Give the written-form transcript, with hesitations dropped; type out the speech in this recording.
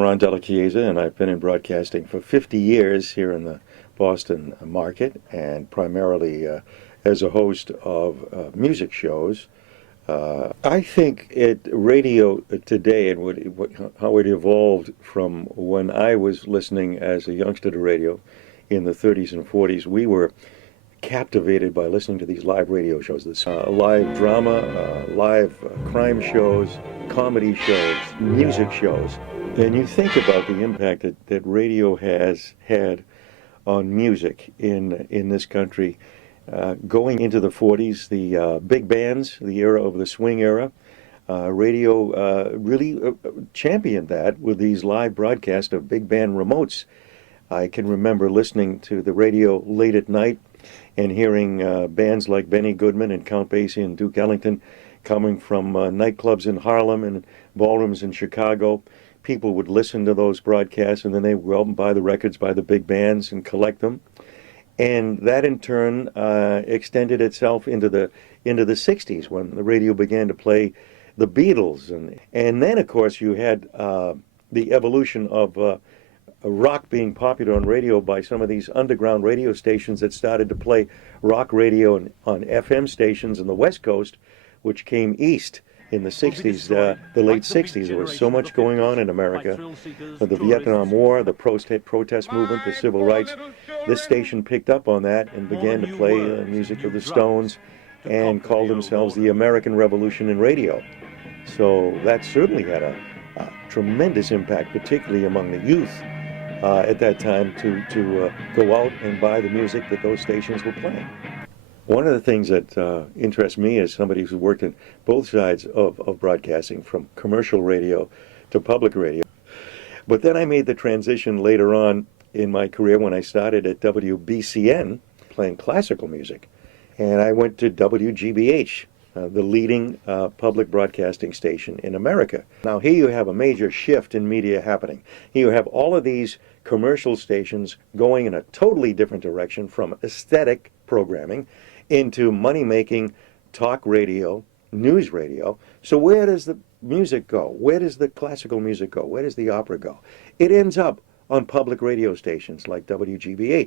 Ron Della Chiesa, and I've been in broadcasting for 50 years here in the Boston market, and primarily as a host of music shows. I think radio today and how it evolved from when I was listening as a youngster to radio in the 30s and 40s, we were captivated by listening to these live radio shows, this live drama, live crime shows, comedy shows, music shows. And you think about the impact that radio has had on music in this country. Going into the 40s, the big bands, the era of the swing era, radio really championed that with these live broadcasts of big band remotes. I can remember listening to the radio late at night and hearing bands like Benny Goodman and Count Basie and Duke Ellington coming from nightclubs in Harlem and ballrooms in Chicago. People would listen to those broadcasts, and then they would go out and buy the records by the big bands and collect them. And that in turn extended itself into the 60s when the radio began to play the Beatles. And then, of course, you had the evolution of rock being popular on radio by some of these underground radio stations that started to play rock radio on FM stations in the West Coast, which came east in the 60s, the late 60s. There was so much going on in America. The Vietnam War, the protest movement, the civil rights. This station picked up on that and began to play music of the Stones and called themselves the American Revolution in radio. So that certainly had a tremendous impact, particularly among the youth at that time, to go out and buy the music that those stations were playing. One of the things that interests me as somebody who's worked in both sides of broadcasting, from commercial radio to public radio. But then I made the transition later on in my career when I started at WBCN playing classical music. And I went to WGBH, the leading public broadcasting station in America. Now here you have a major shift in media happening. Here you have all of these commercial stations going in a totally different direction from aesthetic programming into money-making talk radio, news radio. So where does the music go? Where does the classical music go? Where does the opera go? It ends up on public radio stations like WGBH.